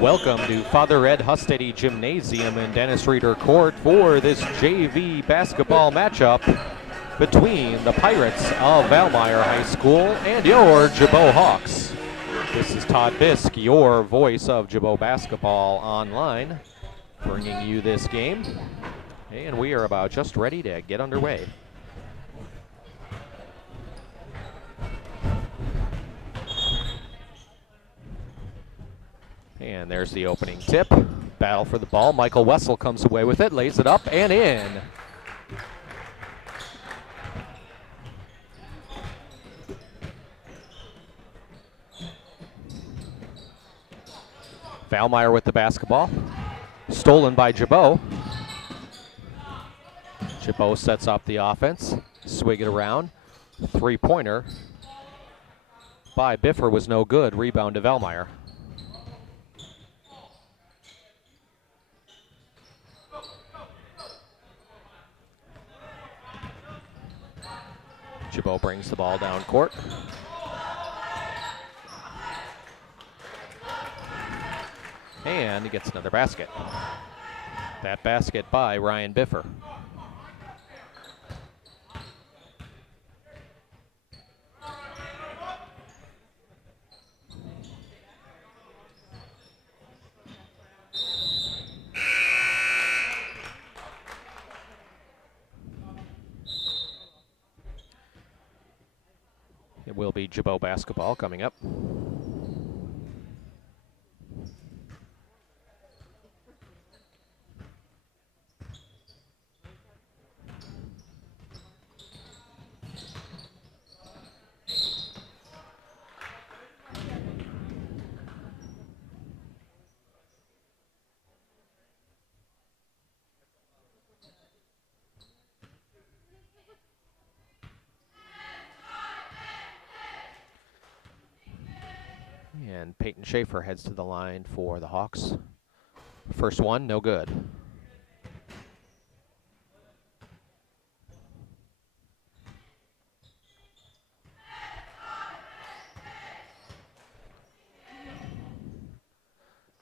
Welcome to Father Ed Hustedde Gymnasium in Dennis Reeder Court for this JV basketball matchup between the Pirates of Valmeyer High School and your Gibault Hawks. This is Todd Bisk, your voice of Gibault Basketball Online, bringing you this game. And we are about just ready to get underway. And there's the opening tip. Battle for the ball. Michael Wessel comes away with it, lays it up and in. Valmeyer with the basketball. Stolen by Gibault. Gibault sets up the offense. Swig it around. Three-pointer by Biffer was no good. Rebound to Valmeyer. Gibault brings the ball down court. And he gets another basket. That basket by Ryan Biffer. It will be Gibault basketball coming up. And Peyton Schaefer heads to the line for the Hawks. First one, no good.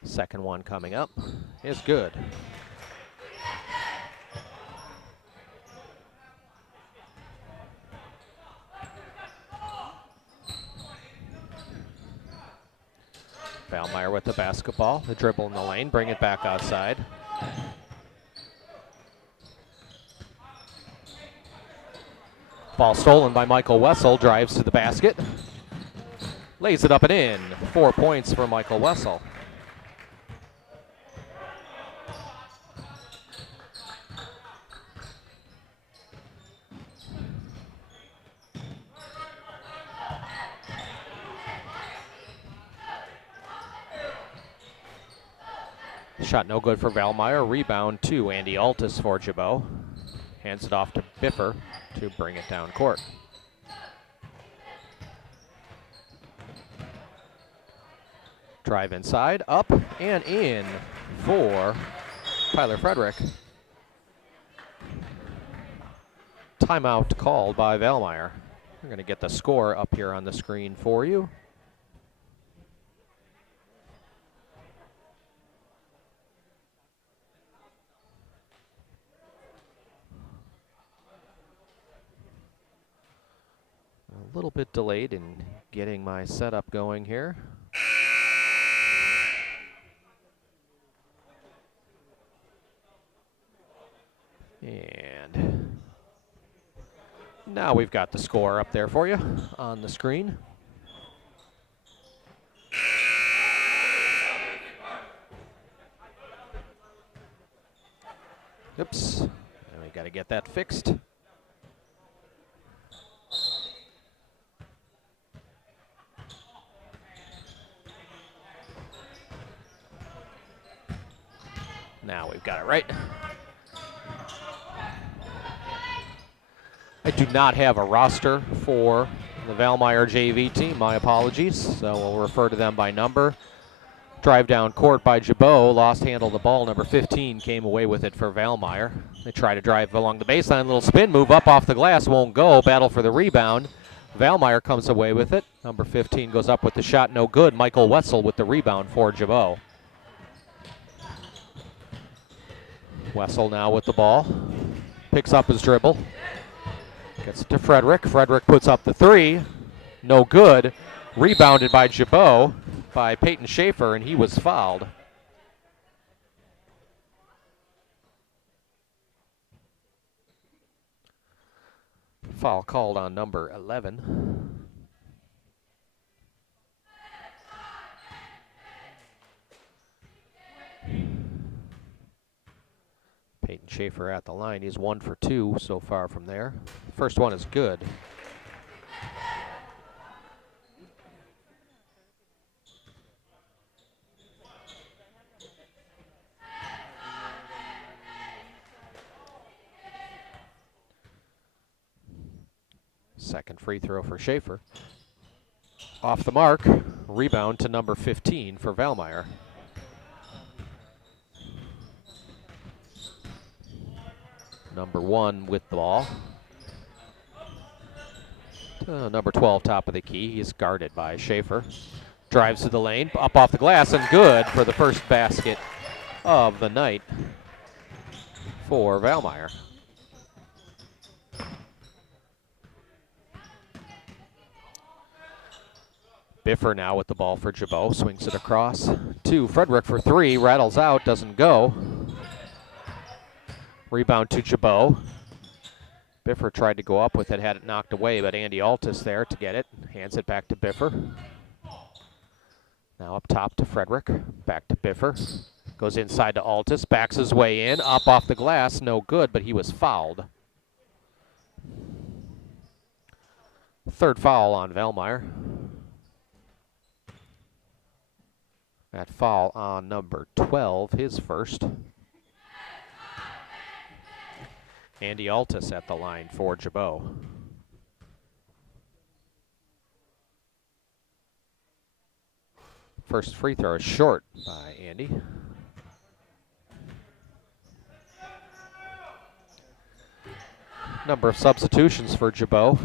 Second one coming up is good. Valmeyer with the basketball, the dribble in the lane, bring it back outside. Ball stolen by Michael Wessel, drives to the basket. Lays it up and in. 4 points for Michael Wessel. Shot no good for Valmeyer. Rebound to Andy Altus for Gibault. Hands it off to Biffer to bring it down court. Drive inside, up and in for Tyler Frederick. Timeout called by Valmeyer. We're going to get the score up here on the screen for you. A little bit delayed in getting my setup going here. And now we've got the score up there for you on the screen. Oops, and we got to get that fixed. Now we've got it right. I do not have a roster for the Valmeyer JV team. My apologies. So we'll refer to them by number. Drive down court by Gibault. Lost handle of the ball. Number 15 came away with it for Valmeyer. They try to drive along the baseline. Little spin move up off the glass. Won't go. Battle for the rebound. Valmeyer comes away with it. Number 15 goes up with the shot. No good. Michael Wessel with the rebound for Gibault. Wessel now with the ball. Picks up his dribble. Gets it to Frederick. Frederick puts up the three. No good. Rebounded by Gibault by Peyton Schaefer, and he was fouled. Foul called on number 11. Peyton Schaefer at the line. He's 1 for 2 so far from there. First one is good. Second free throw for Schaefer. Off the mark. Rebound to number 15 for Valmeyer. Number 1 with the ball. Number 12, top of the key. He's guarded by Schaefer. Drives to the lane, up off the glass, and good for the first basket of the night for Valmeyer. Biffer now with the ball for Gibault. Swings it across to Frederick for three. Rattles out, doesn't go. Rebound to Gibault. Biffer tried to go up with it, had it knocked away, but Andy Altus there to get it. Hands it back to Biffer. Now up top to Frederick. Back to Biffer. Goes inside to Altus. Backs his way in. Up off the glass. No good, but he was fouled. Third foul on Valmeyer. That foul on number 12, his first. Andy Altus at the line for Gibault. First free throw is short by Andy. Number of substitutions for Gibault.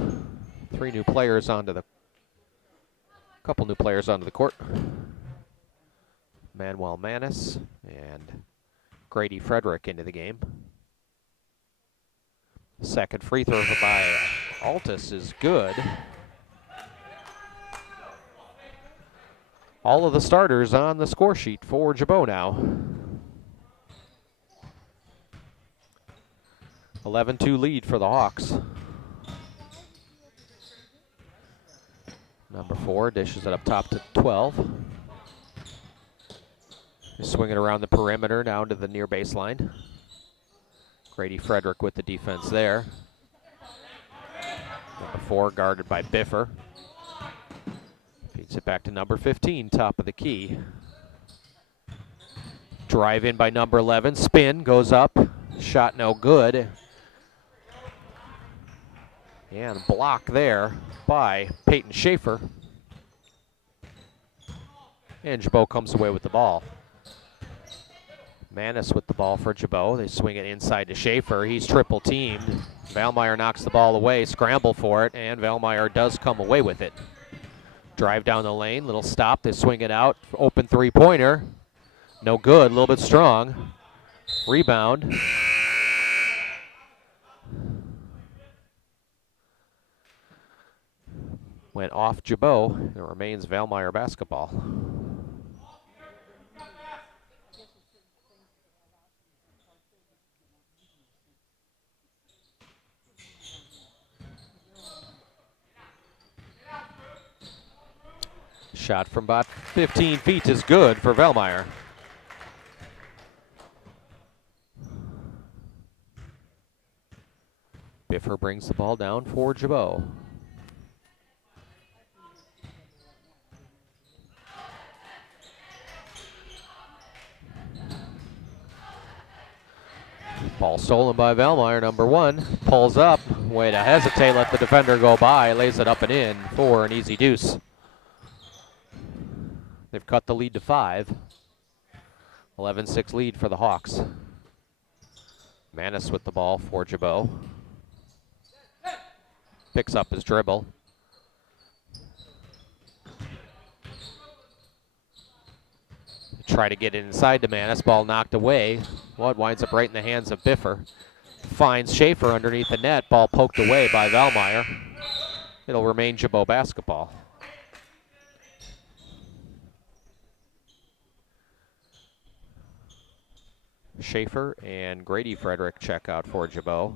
Couple new players onto the court. Manuel Manis and Grady Frederick into the game. Second free throw by Altus is good. All of the starters on the score sheet for Gibault now. 11-2 lead for the Hawks. Number 4 dishes it up top to 12. He's swinging around the perimeter down to the near baseline. Grady Frederick with the defense there. Number 4 guarded by Biffer. Feeds it back to number 15, top of the key. Drive in by number 11. Spin, goes up. Shot no good. And block there by Peyton Schaefer. And Gibault comes away with the ball. Manis with the ball for Gibault. They swing it inside to Schaefer. He's triple teamed. Valmeyer knocks the ball away, scramble for it, and Valmeyer does come away with it. Drive down the lane, little stop. They swing it out. Open three-pointer. No good, a little bit strong. Rebound. Went off Gibault. It remains Valmeyer basketball. Shot from about 15 feet is good for Valmeyer. Biffer brings the ball down for Gibault. Ball stolen by Valmeyer, number 1. Pulls up, way to hesitate, let the defender go by, lays it up and in for an easy deuce. They've cut the lead to 5. 11-6 lead for the Hawks. Manis with the ball for Gibault. Picks up his dribble. Try to get it inside to Manis. Ball knocked away. Well, it winds up right in the hands of Biffer. Finds Schaefer underneath the net. Ball poked away by Valmeyer. It'll remain Gibault basketball. Schaefer and Grady Frederick check out for Gibault.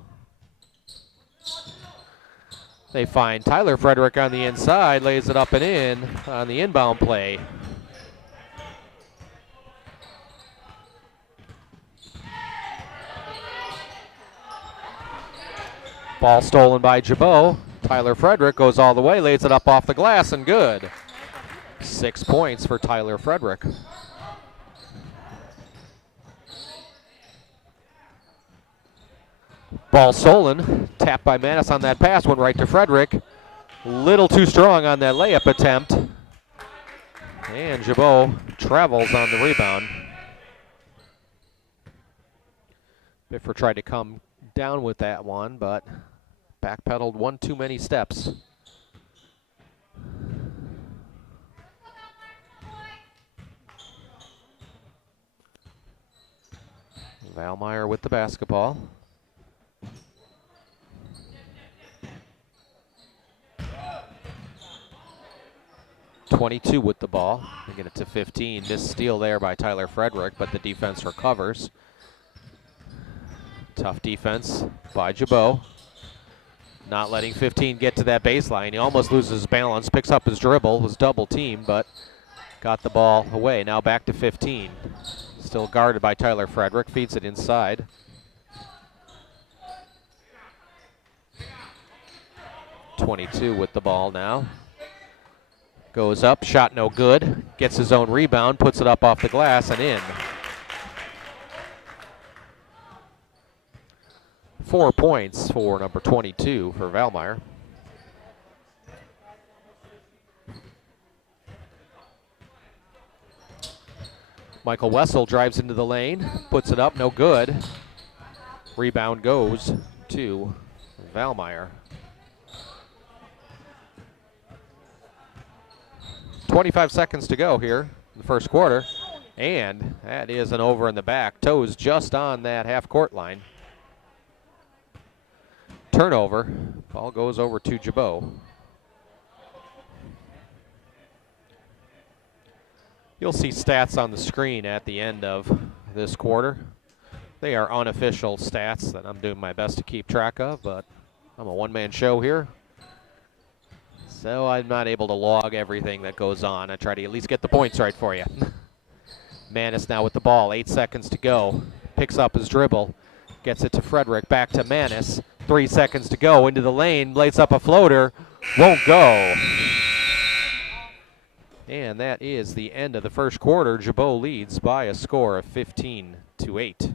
They find Tyler Frederick on the inside, lays it up and in on the inbound play. Ball stolen by Gibault. Tyler Frederick goes all the way, lays it up off the glass, and good. 6 points for Tyler Frederick. Ball stolen, tapped by Manis on that pass, went right to Frederick. Little too strong on that layup attempt. And Gibault travels on the rebound. Biffer tried to come down with that one, but backpedaled one too many steps. Valmeyer with the basketball. .22 with the ball. They get it to 15. Missed steal there by Tyler Frederick, but the defense recovers. Tough defense by Gibault. Not letting 15 get to that baseline. He almost loses his balance, picks up his dribble, was double teamed, but got the ball away. Now back to 15. Still guarded by Tyler Frederick, feeds it inside. .22 with the ball now. Goes up, shot no good. Gets his own rebound, puts it up off the glass and in. 4 points for number 22 for Valmeyer. Michael Wessel drives into the lane, puts it up, no good. Rebound goes to Valmeyer. 25 seconds to go here in the first quarter, and that is an over in the back. Toes just on that half-court line. Turnover. Ball goes over to Gibault. You'll see stats on the screen at the end of this quarter. They are unofficial stats that I'm doing my best to keep track of, but I'm a one-man show here, so I'm not able to log everything that goes on. I try to at least get the points right for you. Manis now with the ball, 8 seconds to go. Picks up his dribble, gets it to Frederick, back to Manis. 3 seconds to go, into the lane, lays up a floater, won't go. And that is the end of the first quarter. Gibault leads by a score of 15-8.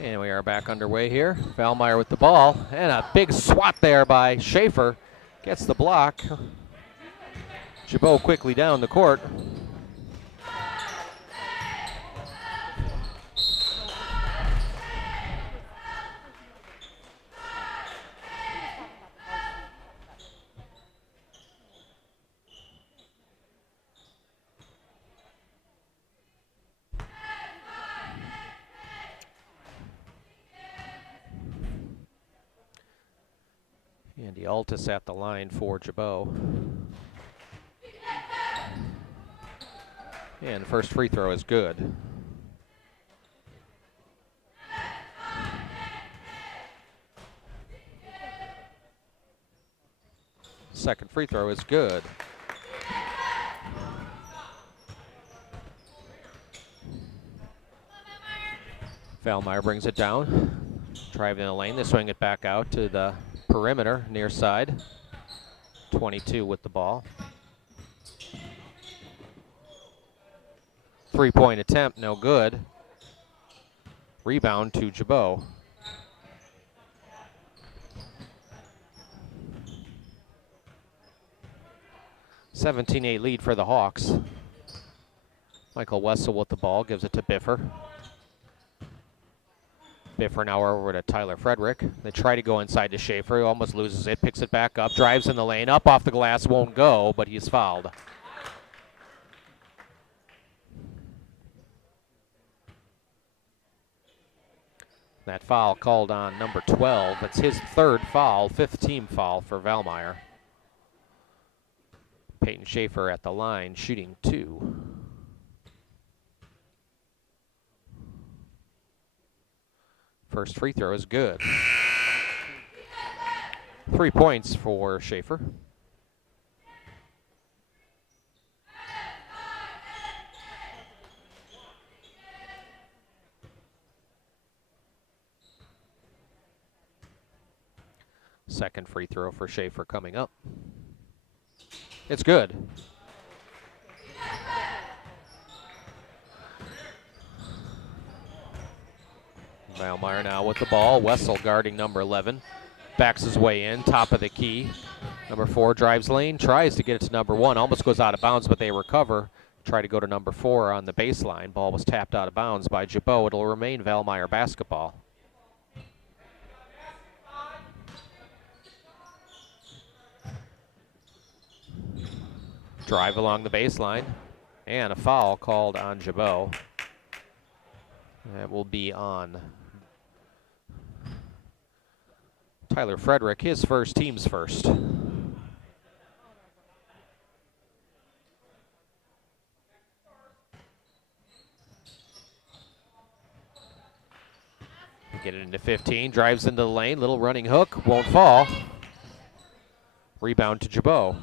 And we are back underway here. Valmeyer with the ball, and a big swat there by Schaefer. Gets the block. Gibault quickly down the court. Andy Altus at the line for Gibault. And the first free throw is good. Second free throw is good. Valmeyer brings it down. Driving in the lane, they swing it back out to the perimeter, near side. 22 with the ball. Three-point attempt, no good. Rebound to Gibault. (17-8) lead for the Hawks. Michael Wessel with the ball, gives it to Biffer. Biffer now over to Tyler Frederick. They try to go inside to Schaefer, who almost loses it, picks it back up, drives in the lane, up off the glass, won't go, but he's fouled. That foul called on number 12. It's his third foul, fifth team foul for Valmeyer. Peyton Schaefer at the line, shooting 2. First free throw is good. 3 points for Schaefer. Second free throw for Schaefer coming up. It's good. Valmeyer now with the ball. Wessel guarding number 11. Backs his way in, top of the key. Number 4 drives lane, tries to get it to number 1. Almost goes out of bounds, but they recover. Try to go to number 4 on the baseline. Ball was tapped out of bounds by Gibault. It'll remain Valmeyer basketball. Drive along the baseline, and a foul called on Gibault. That will be on Tyler Frederick, his first, team's first. Get it into 15, drives into the lane, little running hook, won't fall. Rebound to Gibault.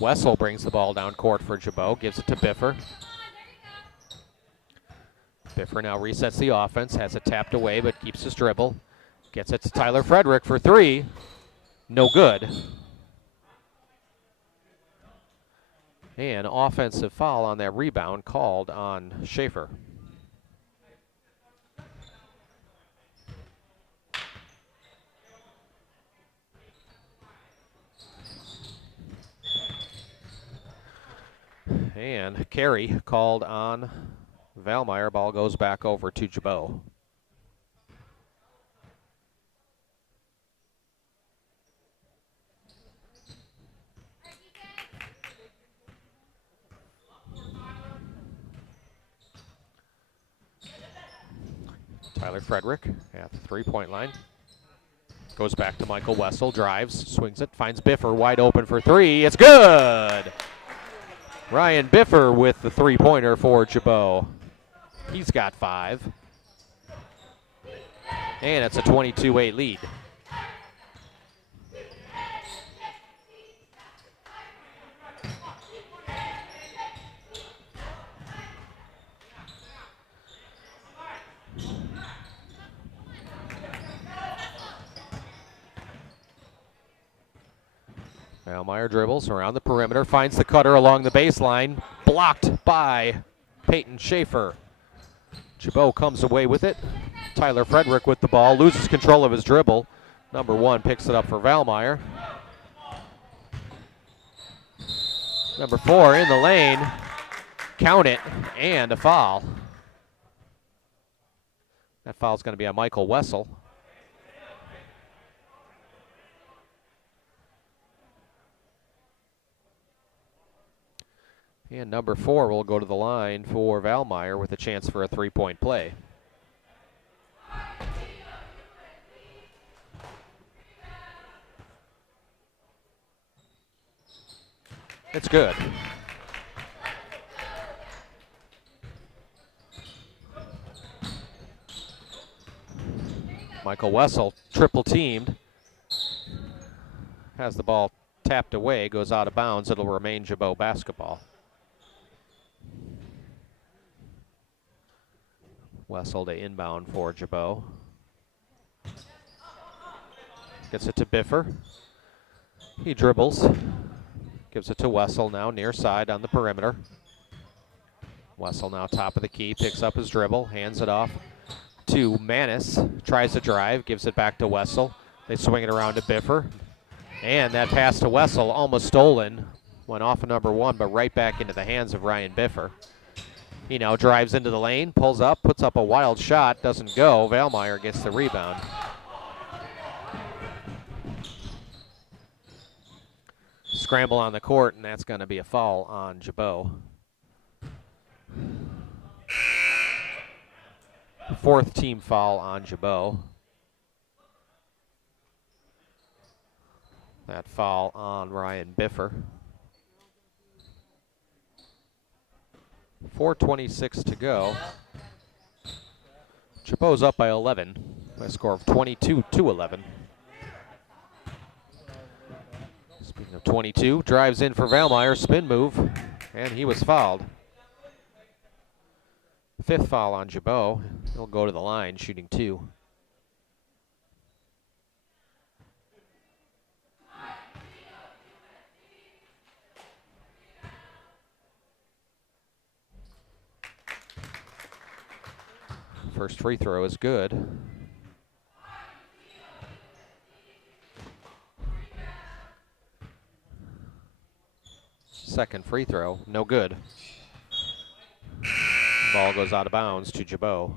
Wessel brings the ball down court for Gibault, gives it to Biffer. Biffer now resets the offense, has it tapped away, but keeps his dribble. Gets it to Tyler Frederick for 3. No good. And offensive foul on that rebound called on Schaefer. And carry called on Valmeyer. Ball goes back over to Gibault. Tyler Frederick at the three-point line. Goes back to Michael Wessel, drives, swings it, finds Biffer wide open for 3. It's good! Ryan Biffer with the three-pointer for Gibault. He's got 5. And it's a 22-8 lead. Valmeyer dribbles around the perimeter, finds the cutter along the baseline, blocked by Peyton Schaefer. Gibault comes away with it. Tyler Frederick with the ball, loses control of his dribble. Number 1 picks it up for Valmeyer. Number 4 in the lane, count it, and a foul. That foul's going to be on Michael Wessel. And number 4 will go to the line for Valmeyer with a chance for a three-point play. It's good. Michael Wessel, triple teamed. Has the ball tapped away, goes out of bounds. It'll remain Gibault basketball. Wessel to inbound for Gibault. Gets it to Biffer. He dribbles. Gives it to Wessel now, near side on the perimeter. Wessel now top of the key, picks up his dribble, hands it off to Manis. Tries to drive, gives it back to Wessel. They swing it around to Biffer. And that pass to Wessel, almost stolen. Went off of number one, but right back into the hands of Ryan Biffer. He now drives into the lane, pulls up, puts up a wild shot, doesn't go. Valmeyer gets the rebound. Scramble on the court, and that's going to be a foul on Gibault. Fourth team foul on Gibault. That foul on Ryan Biffer. 4:26 to go. Gibault's up by 11 by a score of 22-11. Speaking of 22, drives in for Valmeyer, spin move, and he was fouled. Fifth foul on Gibault. He'll go to the line, shooting 2. First free throw is good. Second free throw, no good. Ball goes out of bounds to Gibault.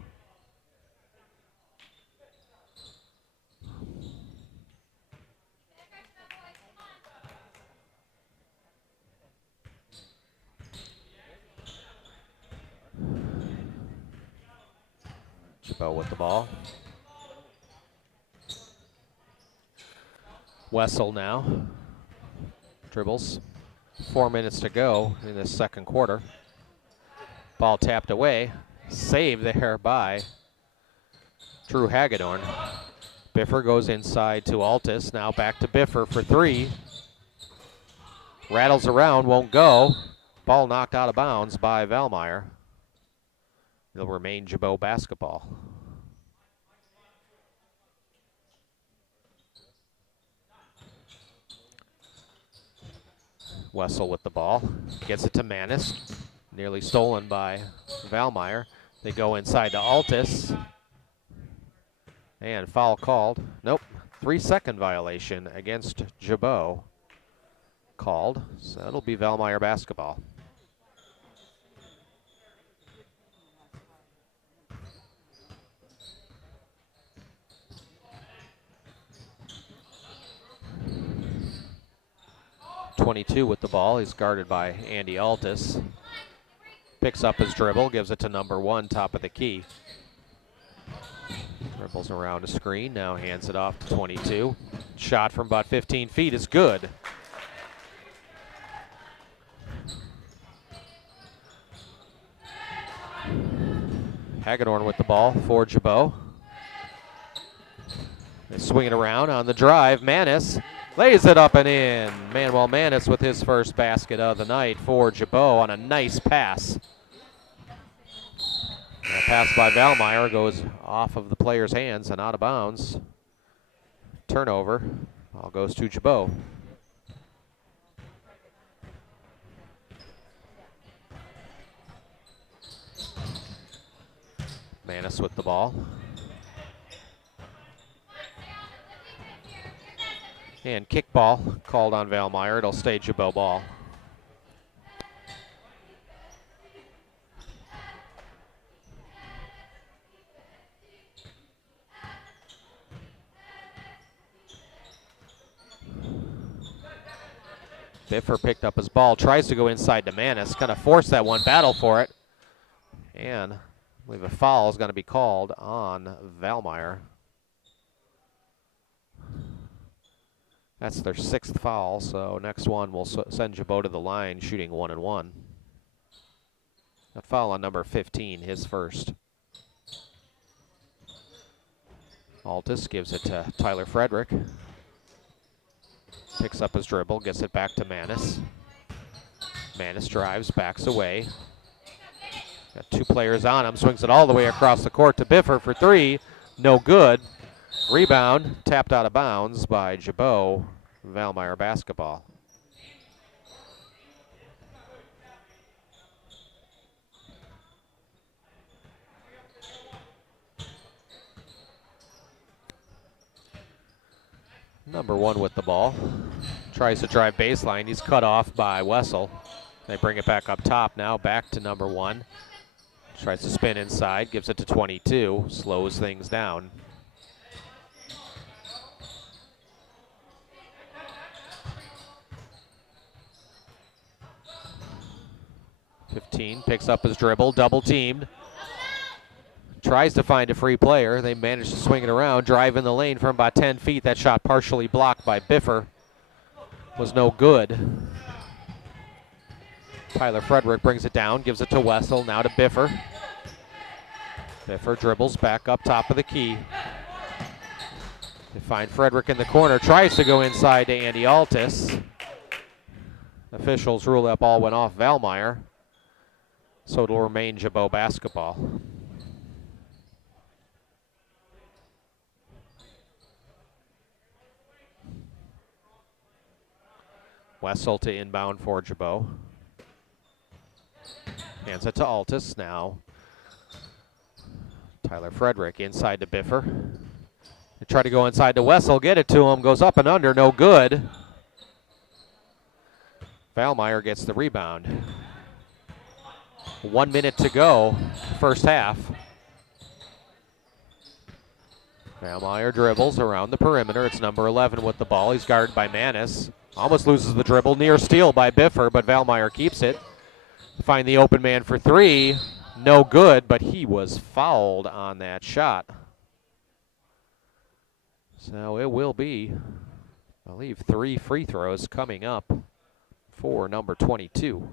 Gibault with the ball. Wessel now dribbles. 4 minutes to go in this second quarter. Ball tapped away. Saved there by Drew Hagedorn. Biffer goes inside to Altus. Now back to Biffer for 3. Rattles around, won't go. Ball knocked out of bounds by Valmeyer. It'll remain Gibault basketball. Wessel with the ball. Gets it to Manis. Nearly stolen by Valmeyer. They go inside to Altus. And foul called. Nope. 3-second violation against Gibault called. So it'll be Valmeyer basketball. .22 with the ball. He's guarded by Andy Altus. Picks up his dribble, gives it to number 1, top of the key. Dribbles around a screen, now hands it off to 22. Shot from about 15 feet is good. Hagedorn with the ball for Gibault. They swing it around on the drive. Manis lays it up and in. Manuel Manis with his first basket of the night for Gibault on a nice pass. That pass by Valmeyer goes off of the player's hands and out of bounds. Turnover. Ball goes to Gibault. Manis with the ball. And kickball called on Valmeyer. It'll stay Gibault ball. Biffer picked up his ball, tries to go inside to Manis, kind of force that one, battle for it. And I believe a foul is going to be called on Valmeyer. That's their 6th foul, so next one will send Gibault to the line, shooting 1-1. That foul on number 15, his first. Altus gives it to Tyler Frederick. Picks up his dribble, gets it back to Manis. Manis drives, backs away. Got 2 players on him, swings it all the way across the court to Biffer for 3. No good. Rebound, tapped out of bounds by Gibault, Valmeyer basketball. Number 1 with the ball. Tries to drive baseline. He's cut off by Wessel. They bring it back up top now, back to number 1. Tries to spin inside, gives it to 22, slows things down. Picks up his dribble, double teamed. Tries to find a free player. They manage to swing it around, drive in the lane from about 10 feet. That shot partially blocked by Biffer. Was no good. Tyler Frederick brings it down, gives it to Wessel, now to Biffer. Biffer dribbles back up top of the key. They find Frederick in the corner, tries to go inside to Andy Altus. Officials rule that ball went off Valmeyer, so it'll remain Gibault basketball. Wessel to inbound for Gibault. Hands it to Altus now. Tyler Frederick inside to Biffer. They try to go inside to Wessel, get it to him, goes up and under, no good. Valmeyer gets the rebound. 1 minute to go, first half. Valmeyer dribbles around the perimeter. It's number 11 with the ball. He's guarded by Manis. Almost loses the dribble. Near steal by Biffer, but Valmeyer keeps it. Find the open man for 3. No good, but he was fouled on that shot. So it will be, I believe, 3 free throws coming up for number 22.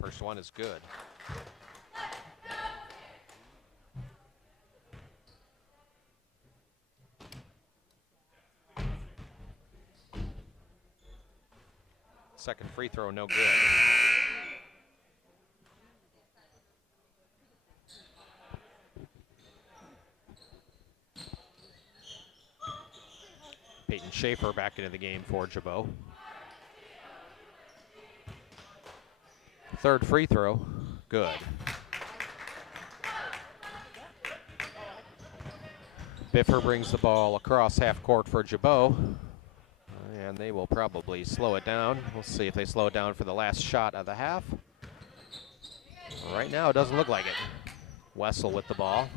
First one is good. Second free throw, no good. Peyton Schaefer back into the game for Gibault. Third free throw, good. Biffer brings the ball across half court for Gibault. And they will probably slow it down. We'll see if they slow it down for the last shot of the half. Right now, it doesn't look like it. Wessel with the ball.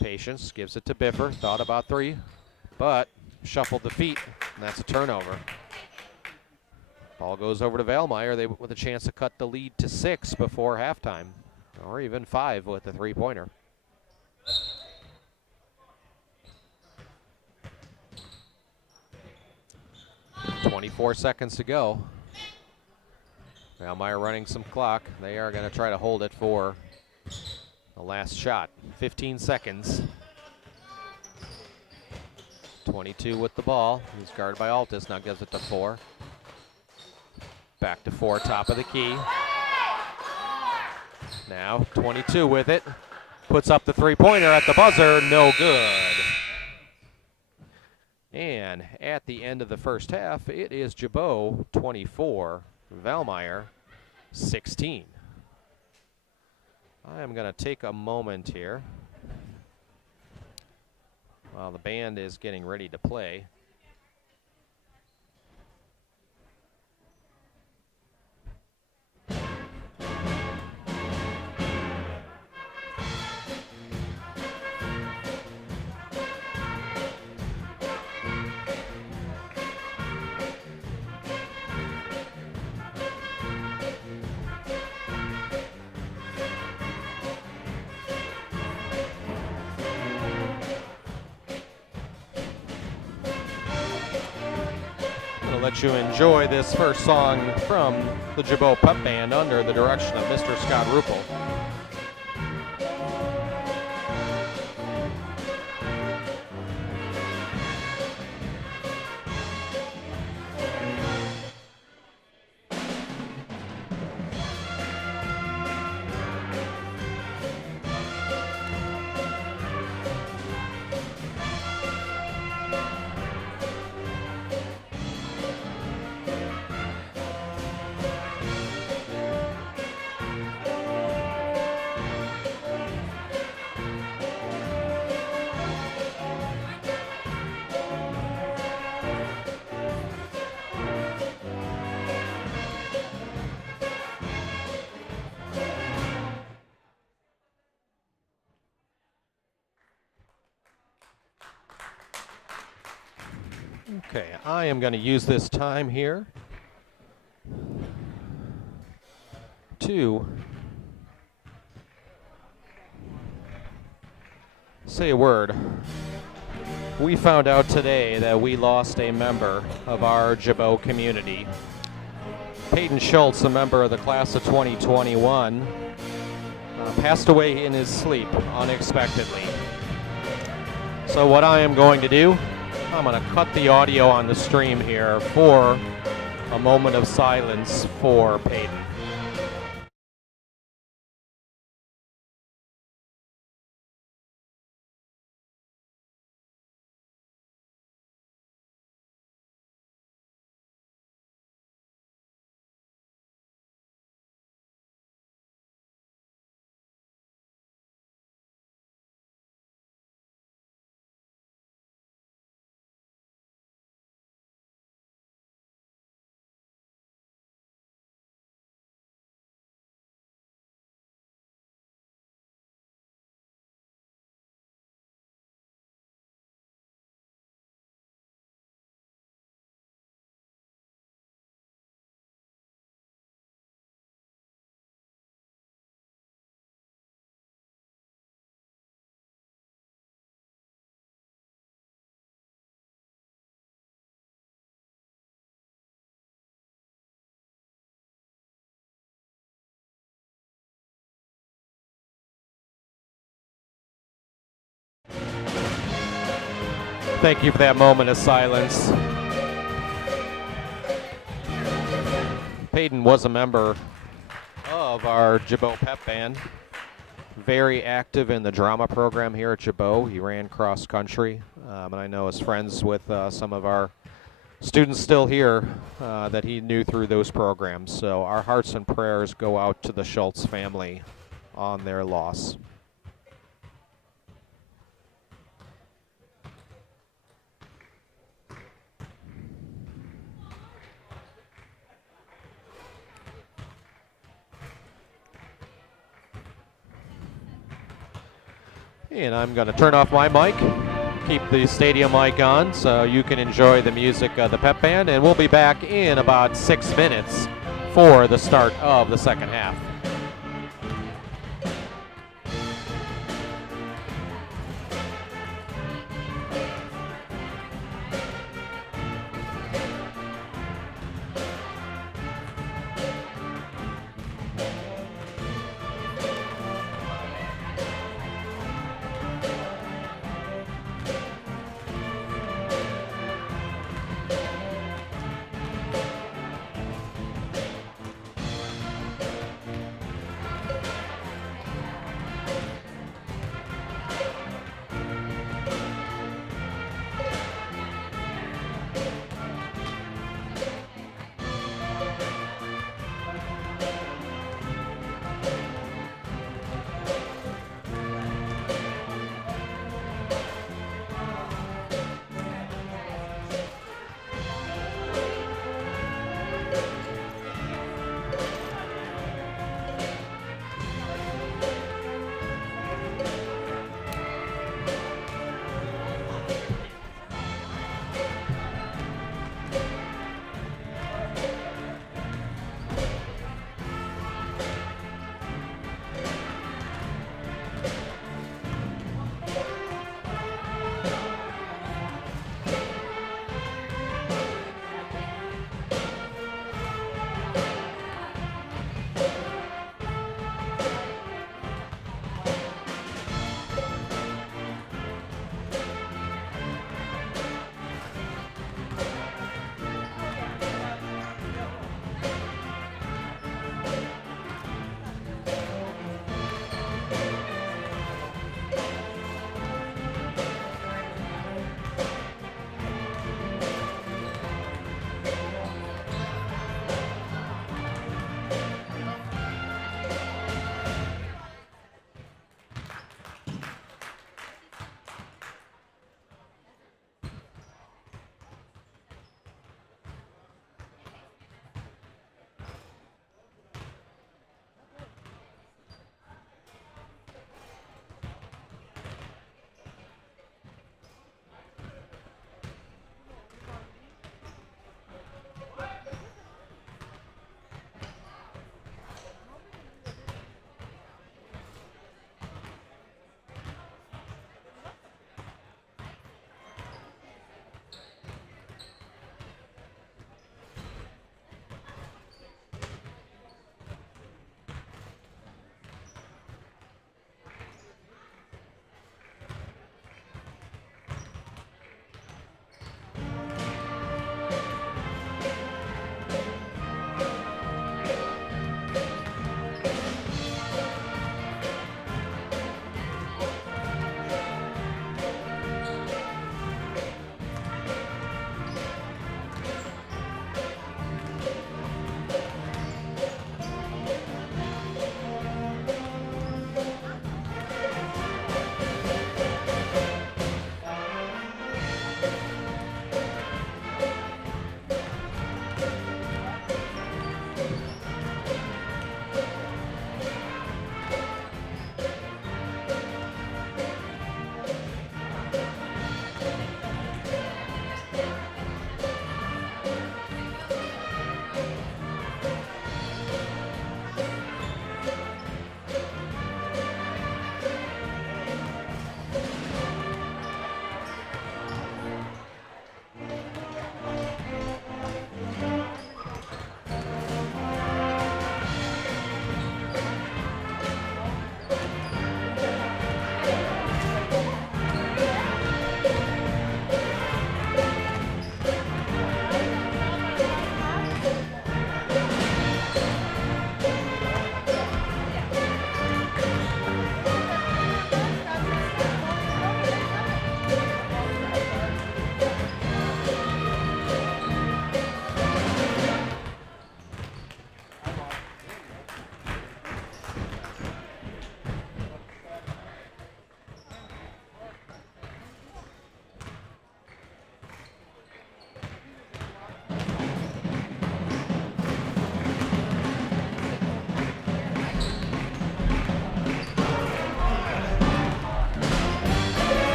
Patience, gives it to Biffer. Thought about 3, but shuffled the feet, and that's a turnover. Ball goes over to Valmeyer. They with a chance to cut the lead to 6 before halftime, or even 5 with the 3-pointer. .24 seconds to go. Valmeyer running some clock. They are going to try to hold it for the last shot. 15 seconds. 22 with the ball. He's guarded by Altus. Now gives it to 4. Back to 4, top of the key. Now 22 with it. Puts up the 3-pointer at the buzzer. No good. And at the end of the first half, it is Gibault 24, Valmeyer 16. I am going to take a moment here while the band is getting ready to play. let you enjoy this first song from the Gibault Pep Band under the direction of Mr. Scott Ruppel. Okay, I am going to use this time here to say a word. We found out today that we lost a member of our Gibault community. Peyton Schultz, a member of the class of 2021, passed away in his sleep unexpectedly. So what I am going to do, I'm going to cut the audio on the stream here for a moment of silence for Peyton. Thank you for that moment of silence. Peyton was a member of our Gibault Pep Band. Very active in the drama program here at Gibault. He ran cross country, and I know is friends with some of our students still here that he knew through those programs. So our hearts and prayers go out to the Schultz family on their loss. And I'm going to turn off my mic, keep the stadium mic on so you can enjoy the music of the pep band, and we'll be back in about 6 minutes for the start of the second half.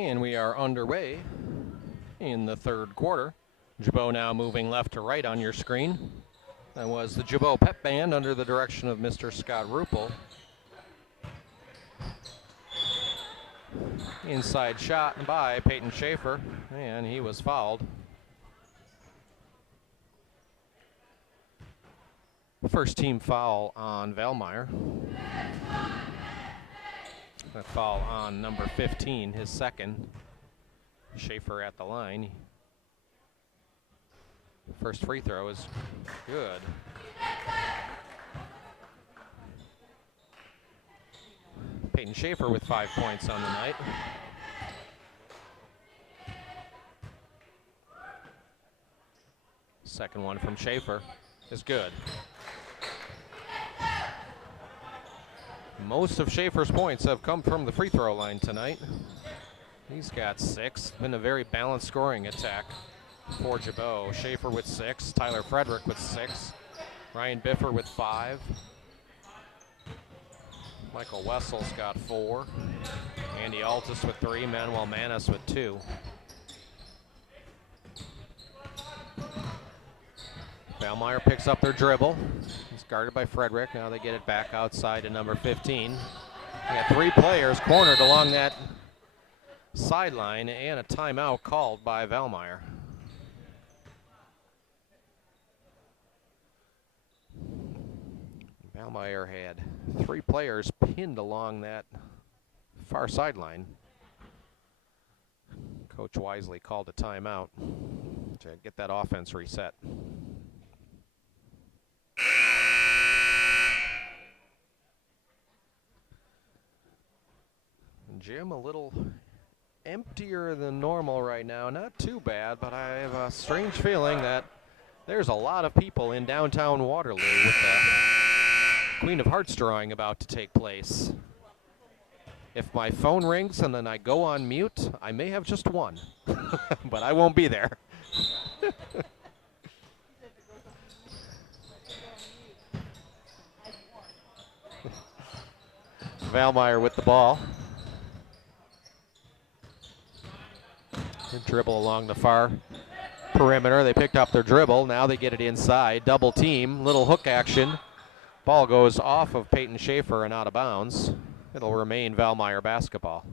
And we are underway in the third quarter. Gibault now moving left to right on your screen. That was the Gibault Pep Band under the direction of Mr. Scott Ruppel. Inside shot by Peyton Schaefer, and he was fouled. First team foul on Valmeyer. A foul on number 15, his second. Schaefer at the line. First free throw is good. Peyton Schaefer with 5 points on the night. Second one from Schaefer is good. Most of Schaefer's points have come from the free throw line tonight. He's got 6. Been a very balanced scoring attack for Gibault. Schaefer with 6, Tyler Frederick with 6, Ryan Biffer with 5. Michael Wessel's got 4. Andy Altis with 3, Manuel Manis with 2. Valmeyer picks up their dribble. He's guarded by Frederick. Now they get it back outside to number 15. They got 3 players cornered along that sideline and a timeout called by Valmeyer. Valmeyer had 3 players pinned along that far sideline. Coach wisely called a timeout to get that offense reset. Gym a little emptier than normal right now. Not too bad, but I have a strange feeling that there's a lot of people in downtown Waterloo with the Queen of Hearts drawing about to take place. If my phone rings and then I go on mute, I may have just one, but I won't be there. Valmeyer with the ball. Dribble along the far perimeter. They picked up their dribble. Now they get it inside. Double team. Little hook action. Ball goes off of Peyton Schaefer and out of bounds. It'll remain Valmeyer basketball.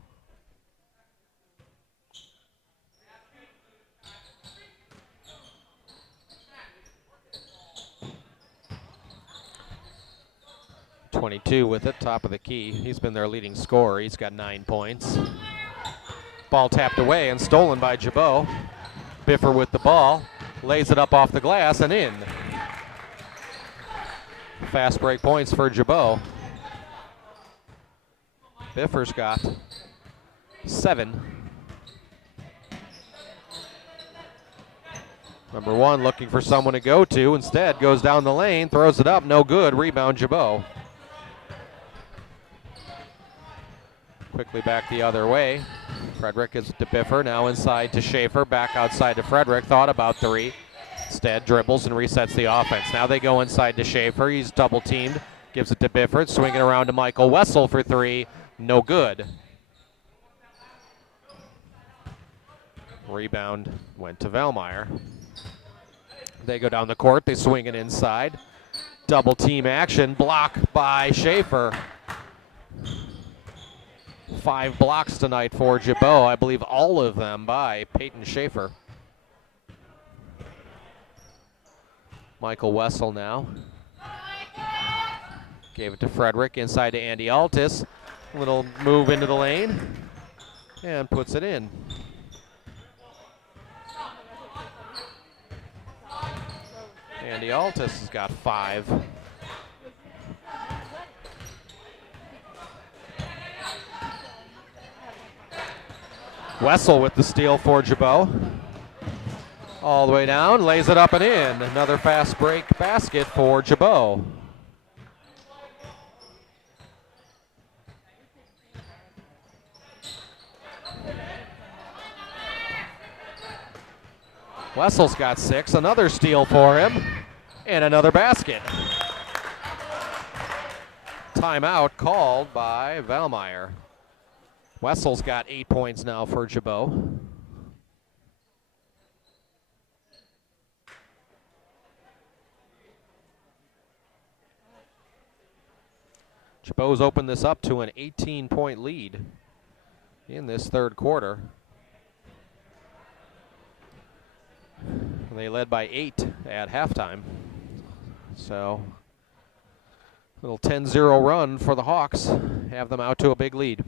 .22 with it, top of the key. He's been their leading scorer. He's got 9 points. Ball tapped away and stolen by Gibault. Biffer with the ball, lays it up off the glass and in. Fast break points for Gibault. Biffer's got 7. Number 1 looking for someone to go to. Instead goes down the lane, throws it up, no good. Rebound Gibault. Quickly back the other way. Frederick is to Biffer, now inside to Schaefer, back outside to Frederick, thought about 3. Instead dribbles and resets the offense. Now they go inside to Schaefer, he's double teamed, gives it to Biffer, swinging around to Michael Wessel for 3, no good. Rebound went to Valmeyer. They go down the court, they swing it inside. Double team action, block by Schaefer. 5 blocks tonight for Gibault, I believe all of them by Peyton Schaefer. Michael Wessel now. Gave it to Frederick, inside to Andy Altis. Little move into the lane, and puts it in. Andy Altis has got 5. Wessel with the steal for Gibault. All the way down, lays it up and in. Another fast break basket for Gibault. Wessel's got 6, another steal for him, and another basket. Timeout called by Valmeyer. Wessel's got 8 points now for Gibault. Gibault's opened this up to an 18-point lead in this third quarter. They led by 8 at halftime. So, little 10-0 run for the Hawks. Have them out to a big lead.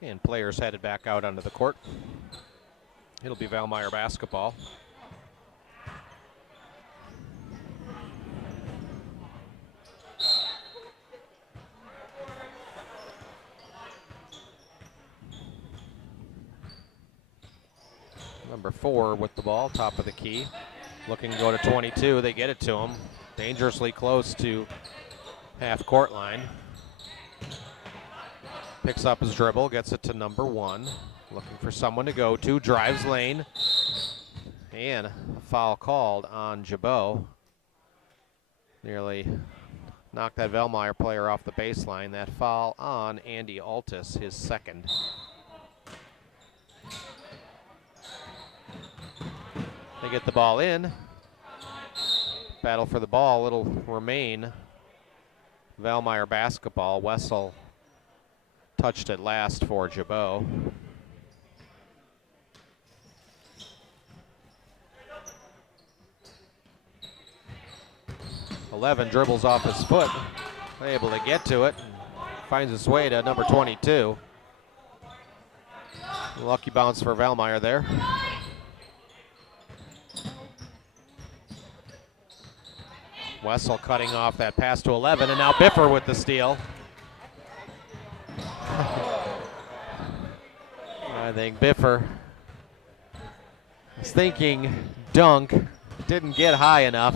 And players headed back out onto the court. It'll be Valmeyer basketball. Number 4 with the ball, top of the key. Looking to go to 22. They get it to him. Dangerously close to half-court line. Picks up his dribble, gets it to number 1. Looking for someone to go to, drives lane. And a foul called on Gibault. Nearly knocked that Valmeyer player off the baseline. That foul on Andy Altus, his second. They get the ball in. Battle for the ball, it'll remain Valmeyer basketball. Wessel touched it last for Gibault. Eleven dribbles off his foot, able to get to it, and finds his way to number 22. Lucky bounce for Valmeyer there. Wessel cutting off that pass to 11, and now Biffer with the steal. I think Biffer was thinking dunk, didn't get high enough.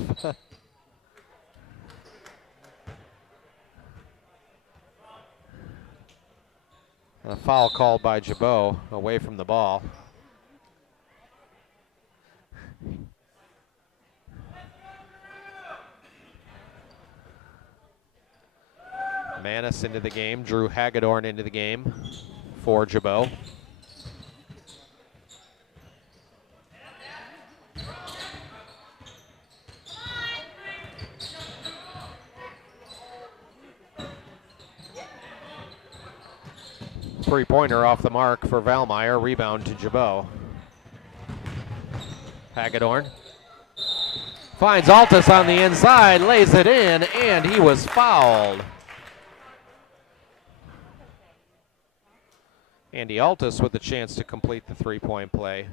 A foul called by Gibault away from the ball. Manis into the game, Drew Hagedorn into the game for Gibault. Three-pointer off the mark for Valmeyer, rebound to Gibault. Hagedorn finds Altus on the inside, lays it in, and he was fouled. Andy Altus with the chance to complete the three-point play.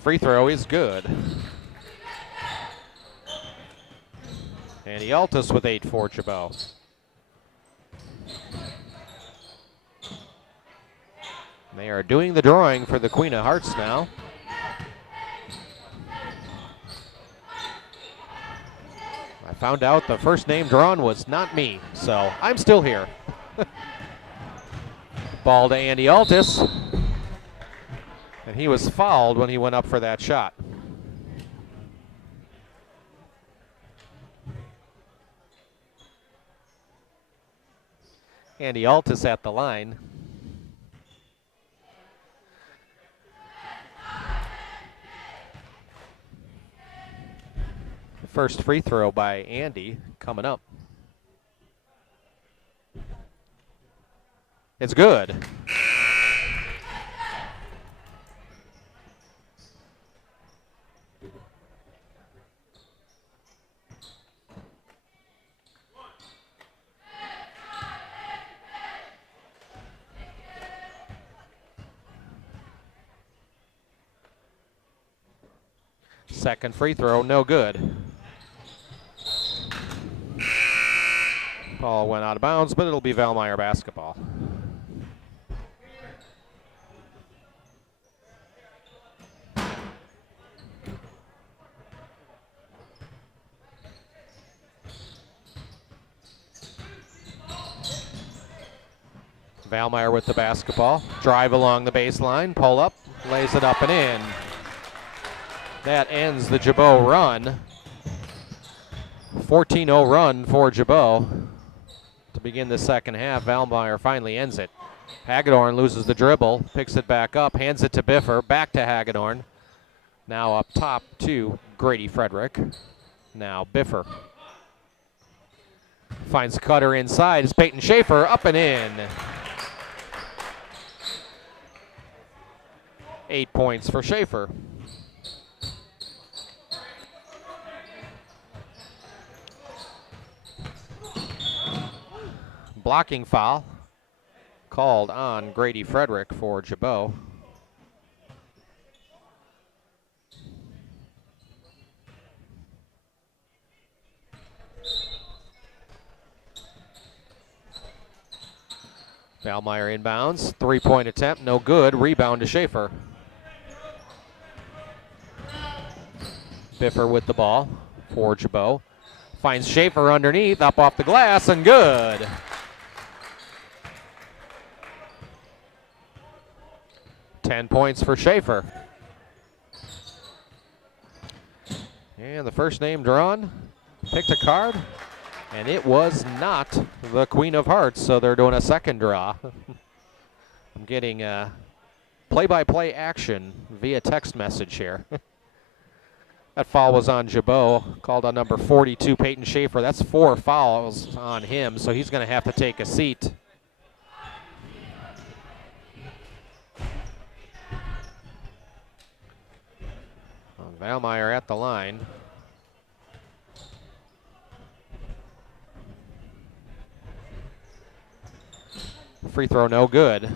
Free throw is good. Andy Altus with 8 for Gibault. They are doing the drawing for the Queen of Hearts now. I found out the first name drawn was not me, so I'm still here. Ball to Andy Altus. And he was fouled when he went up for that shot. Andy Altus at the line. First free throw by Andy coming up. It's good. Second free throw, no good. Ball went out of bounds, but it'll be Valmeyer basketball. Valmeyer with the basketball. Drive along the baseline, pull up, lays it up and in. That ends the Gibault run. 14-0 run for Gibault. To begin the second half, Valmeyer finally ends it. Hagedorn loses the dribble, picks it back up, hands it to Biffer, back to Hagedorn. Now up top to Grady Frederick. Now Biffer. Finds Cutter inside, it's Peyton Schaefer, up and in. 8 points for Schaefer. Blocking foul called on Grady Frederick for Gibault. Valmeyer inbounds, three-point attempt, no good. Rebound to Schaefer. Biffer with the ball for Gibault. Finds Schaefer underneath, up off the glass, and good. Ten points for Schaefer. And the first name drawn, picked a card, and it was not the Queen of Hearts, so they're doing a second draw. I'm getting play-by-play action via text message here. That foul was on Gibault, called on number 42, Peyton Schaefer. That's 4 fouls on him, so he's going to have to take a seat. Valmeyer at the line. Free throw no good.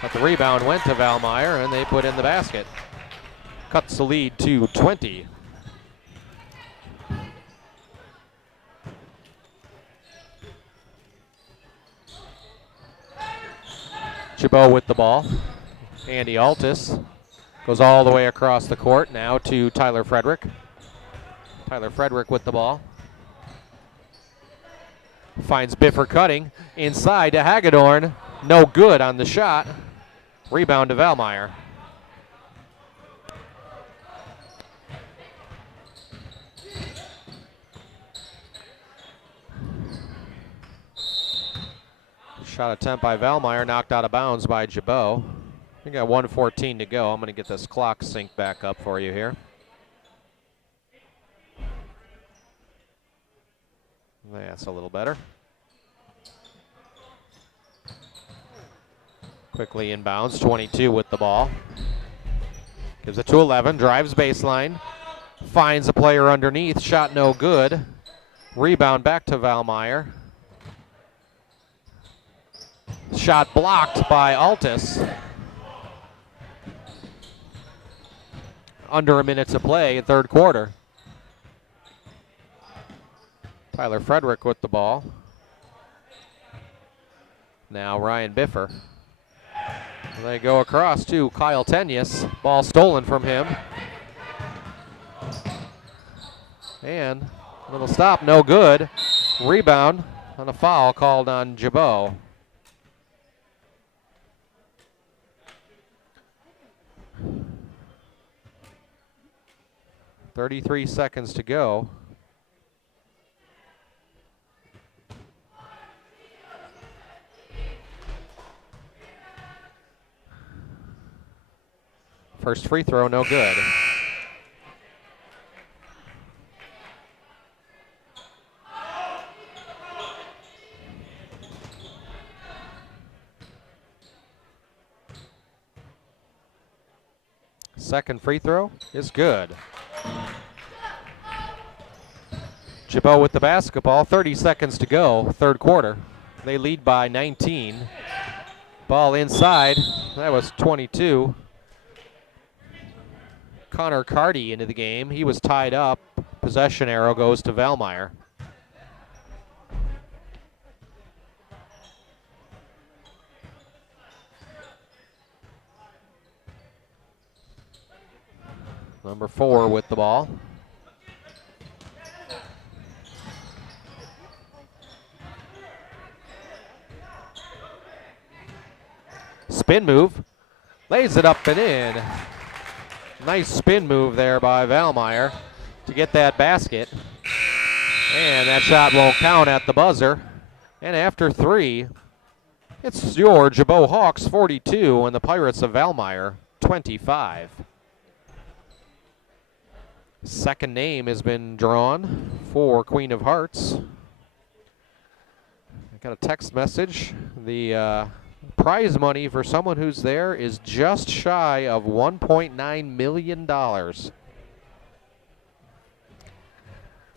But the rebound went to Valmeyer, and they put in the basket. Cuts the lead to 20. Gibault with the ball. Andy Altus goes all the way across the court now to Tyler Frederick. Tyler Frederick with the ball. Finds Biffer cutting inside to Hagedorn. No good on the shot. Rebound to Valmeyer. Shot attempt by Valmeyer, knocked out of bounds by Gibault. We got 1:14 to go. I'm going to get this clock synced back up for you here. That's a little better. Quickly inbounds, 22 with the ball. Gives it to 11, drives baseline. Finds a player underneath, shot no good. Rebound back to Valmeyer. Shot blocked by Altus. Under a minute to play in third quarter. Tyler Frederick with the ball. Now Ryan Biffer. They go across to Kyle Tenyus. Ball stolen from him. And a little stop, no good. Rebound on a foul called on Gibault. .33 seconds to go. First free throw, no good. Second free throw is good. Gibault with the basketball, 30 seconds to go, third quarter. They lead by 19. Ball inside, that was 22. Connor Carty into the game. He was tied up. Possession arrow goes to Valmeyer. Number 4 with the ball. Spin move. Lays it up and in. Nice spin move there by Valmeyer to get that basket. And that shot won't count at the buzzer. And after 3, it's your Gibault Hawks 42 and the Pirates of Valmeyer 25. Second name has been drawn for Queen of Hearts. I got a text message. The prize money for someone who's there is just shy of $1.9 million.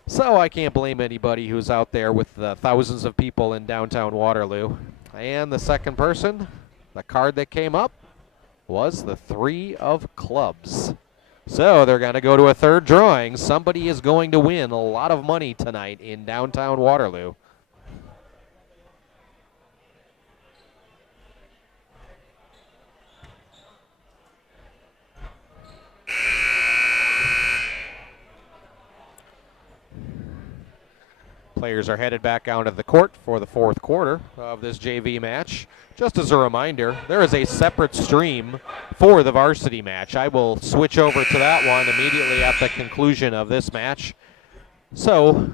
So I can't blame anybody who's out there with the thousands of people in downtown Waterloo. And the second person, the card that came up, was the 3 of clubs. So they're going to go to a third drawing. Somebody is going to win a lot of money tonight in downtown Waterloo. Players are headed back out of the court for the 4th quarter of this JV match. Just as a reminder, there is a separate stream for the varsity match. I will switch over to that one immediately at the conclusion of this match. So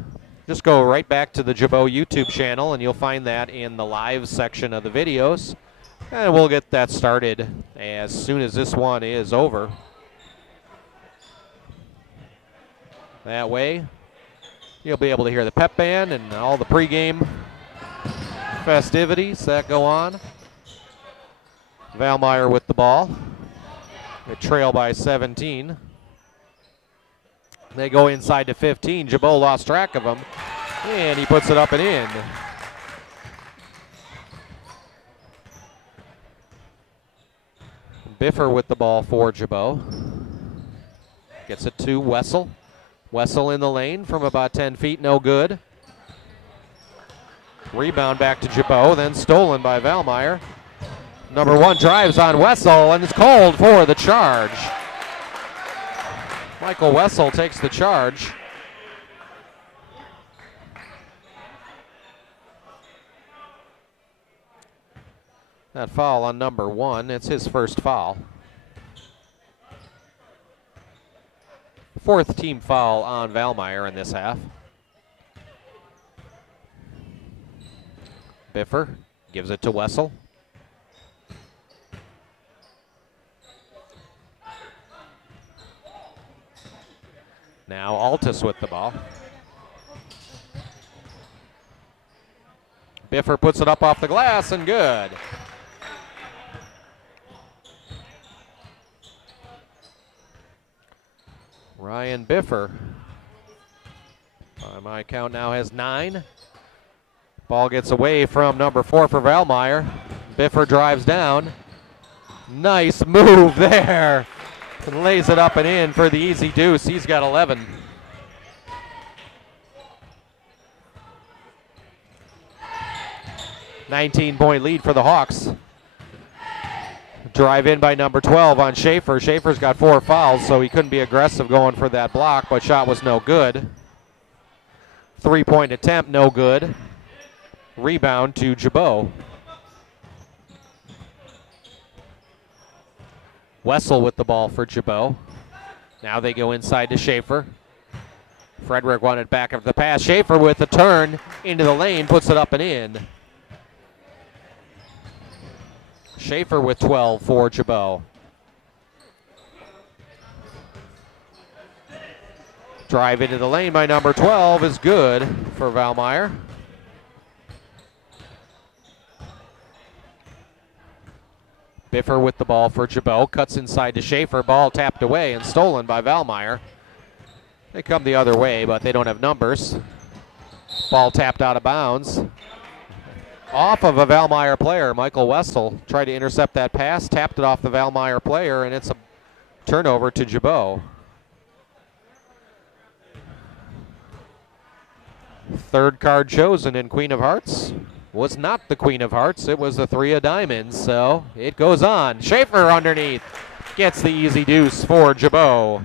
just go right back to the Gibault YouTube channel and you'll find that in the live section of the videos. And we'll get that started as soon as this one is over. That way, you'll be able to hear the pep band and all the pregame festivities that go on. Valmeyer with the ball. They trail by 17. They go inside to 15. Gibault lost track of him, and he puts it up and in. Biffer with the ball for Gibault. Gets it to Wessel. Wessel in the lane from about 10 feet, no good. Rebound back to Gibault, then stolen by Valmeyer. Number 1 drives on Wessel, and it's called for the charge. Michael Wessel takes the charge. That foul on number 1, it's his first foul. 4th team foul on Valmeyer in this half. Biffer gives it to Wessel. Now Altus with the ball. Biffer puts it up off the glass and good. Ryan Biffer, by my count now, has 9. Ball gets away from number 4 for Valmeyer. Biffer drives down. Nice move there. And lays it up and in for the easy deuce. He's got 11. $19-point lead for the Hawks. Drive in by number 12 on Schaefer. Schaefer's got 4 fouls, so he couldn't be aggressive going for that block, but shot was no good. 3-point attempt, no good. Rebound to Gibault. Wessel with the ball for Gibault. Now they go inside to Schaefer. Frederick wanted back of the pass. Schaefer with the turn into the lane, puts it up and in. Schaefer with 12 for Gibault. Drive into the lane by number 12 is good for Valmeyer. Biffer with the ball for Gibault. Cuts inside to Schaefer. Ball tapped away and stolen by Valmeyer. They come the other way, but they don't have numbers. Ball tapped out of bounds. Off of a Valmeyer player. Michael Wessel tried to intercept that pass, tapped it off the Valmeyer player, and it's a turnover to Gibault. third card chosen in Queen of Hearts was not the Queen of Hearts. It was the three of diamonds, so it goes on. Schaefer underneath gets the easy deuce for Gibault.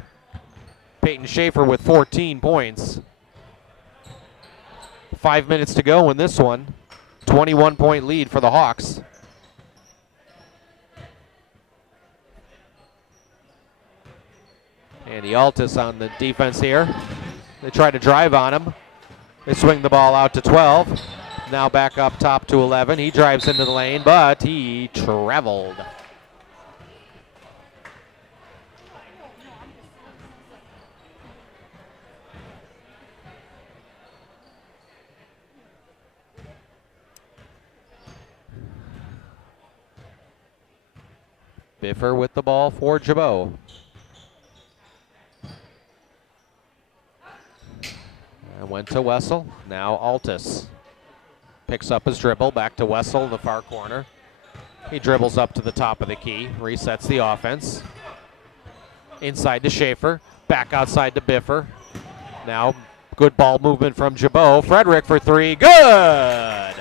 Peyton Schaefer with 14 points. 5 minutes to go in this one. 21-point lead for the Hawks. Andy Altus on the defense here. They try to drive on him. They swing the ball out to 12. Now back up top to 11. He drives into the lane, but he traveled. Biffer with the ball for Gibault. And went to Wessel. Now Altus picks up his dribble. Back to Wessel in the far corner. He dribbles up to the top of the key. Resets the offense. Inside to Schaefer. Back outside to Biffer. Now good ball movement from Gibault. Frederick for three. Good!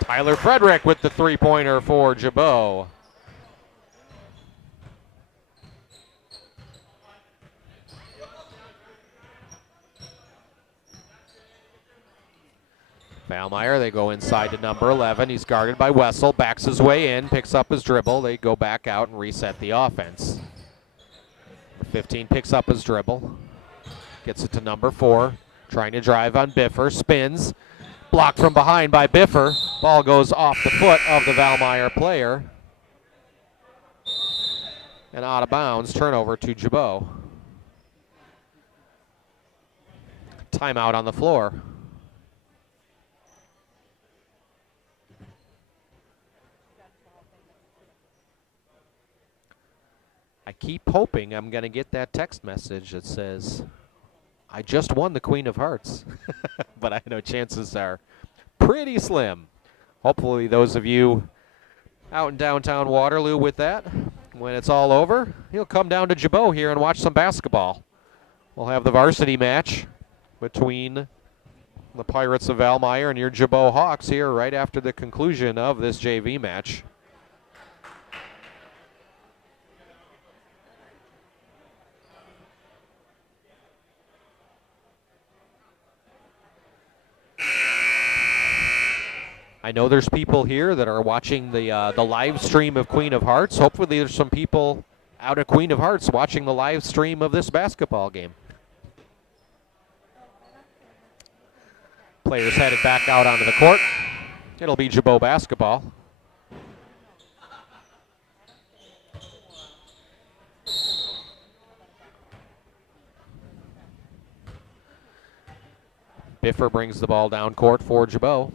Tyler Frederick with the three-pointer for Gibault. Valmeyer, they go inside to number 11. He's guarded by Wessel, backs his way in, picks up his dribble. They go back out and reset the offense. 15 picks up his dribble, gets it to number 4, trying to drive on Biffer, spins, blocked from behind by Biffer. Ball goes off the foot of the Valmeyer player. And out of bounds, turnover to Gibault. Timeout on the floor. I keep hoping I'm going to get that text message that says, I just won the Queen of Hearts. But I know chances are pretty slim. Hopefully those of you out in downtown Waterloo with that, when it's all over, you'll come down to Gibault here and watch some basketball. We'll have the varsity match between the Pirates of Valmeyer and your Gibault Hawks here right after the conclusion of this JV match. I know there's people here that are watching the live stream of Queen of Hearts. Hopefully there's some people out at Queen of Hearts watching the live stream of this basketball game. Players headed back out onto the court. It'll be Gibault basketball. Biffer brings the ball down court for Gibault.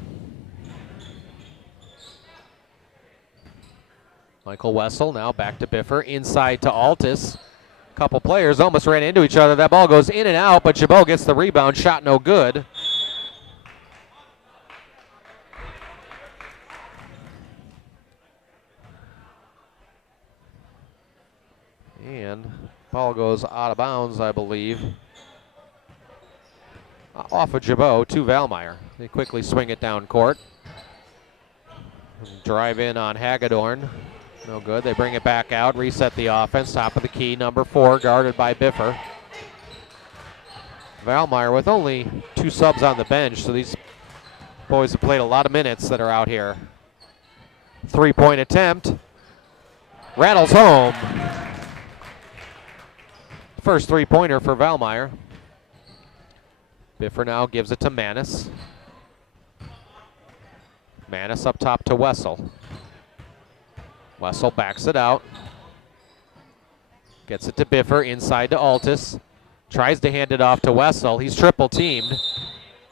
Michael Wessel now back to Biffer, inside to Altus. A couple players almost ran into each other. That ball goes in and out, but Gibault gets the rebound. Shot no good. And ball goes out of bounds, I believe. Off of Gibault to Valmeyer. They quickly swing it down court. Drive in on Hagedorn. No good. They bring it back out, reset the offense. Top of the key, number 4, guarded by Biffer. Valmeyer with only 2 subs on the bench, so these boys have played a lot of minutes that are out here. 3-point attempt. Rattles home. First 3-pointer for Valmeyer. Biffer now gives it to Manis. Manis up top to Wessel. Wessel backs it out. Gets it to Biffer, inside to Altus. Tries to hand it off to Wessel. He's triple teamed.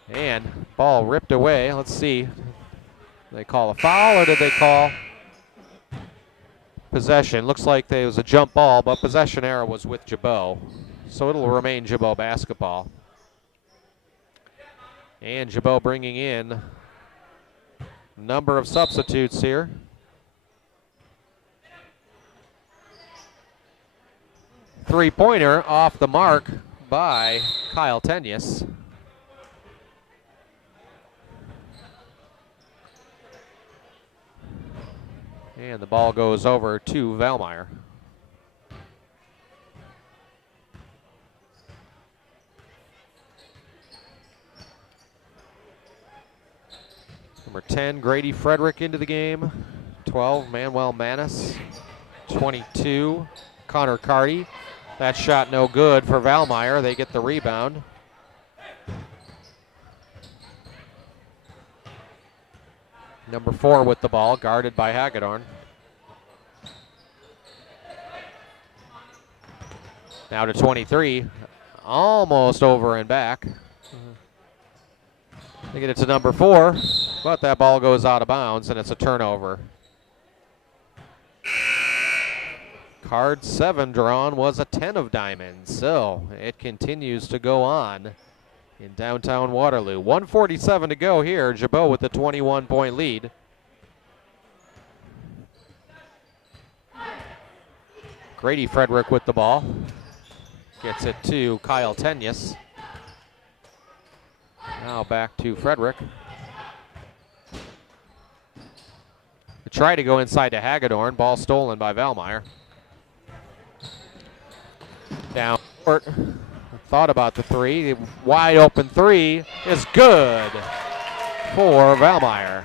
And ball ripped away. Let's see. Did they call a foul or did they call possession? Looks like there was a jump ball, but possession error was with Gibault. So it'll remain Gibault basketball. And Gibault bringing in a number of substitutes here. Three-pointer off the mark by Kyle Tenyus. And the ball goes over to Valmeyer. Number 10, Grady Frederick into the game. 12, Manuel Manis. 22, Connor Carty. That shot no good for Valmeyer. They get the rebound. Number 4 with the ball, guarded by Hagedorn. Now to 23, almost over and back. They get it to number 4, but that ball goes out of bounds, and it's a turnover. Card 7 drawn was a 10 of diamonds, so it continues to go on in downtown Waterloo. 1:47 to go here. Gibault with the 21-point lead. Grady Frederick with the ball. Gets it to Kyle Tenyus. Now back to Frederick. They try to go inside to Hagedorn. Ball stolen by Valmeyer. Down court. Thought about the three. Wide open three is good for Valmeyer.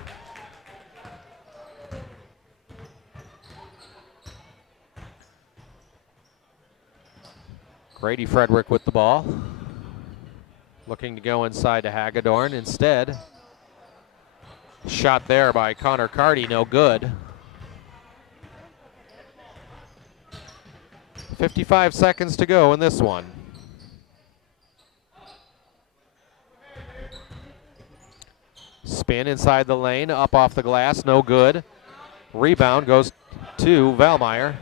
Grady Frederick with the ball. Looking to go inside to Hagedorn. Instead, shot there by Connor Carty, no good. 55 seconds to go in this one. Spin inside the lane, up off the glass, no good. Rebound goes to Valmeyer.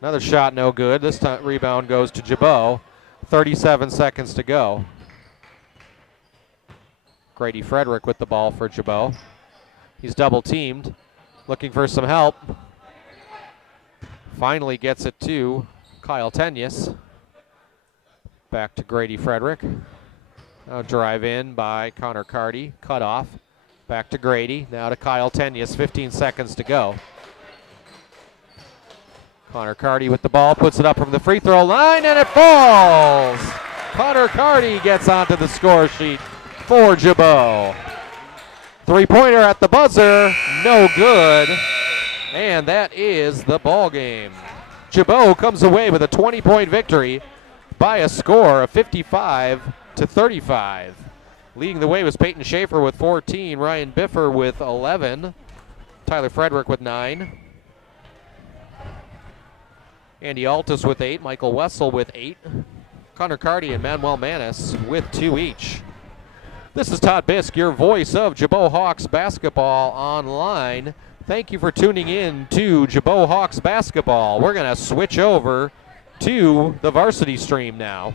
Another shot, no good. This time rebound goes to Gibault. 37 seconds to go. Grady Frederick with the ball for Gibault. He's double teamed, looking for some help. Finally gets it to Kyle Tenyus. Back to Grady Frederick. Now drive in by Connor Carty. Cut off. Back to Grady. Now to Kyle Tenyus. 15 seconds to go. Connor Carty with the ball. Puts it up from the free throw line and it falls. Connor Carty gets onto the score sheet for Gibault. Three-pointer at the buzzer. No good. And that is the ball game. Gibault comes away with a 20-point victory by a score of 55-35. Leading the way was Peyton Schaefer with 14, Ryan Biffer with 11, Tyler Frederick with 9, Andy Altus with 8, Michael Wessel with 8, Connor Carty and Manuel Manis with 2 each. This is Todd Bisk, your voice of Gibault Hawks basketball online. Thank you for tuning in to Gibault Hawks basketball. We're going to switch over to the varsity stream now.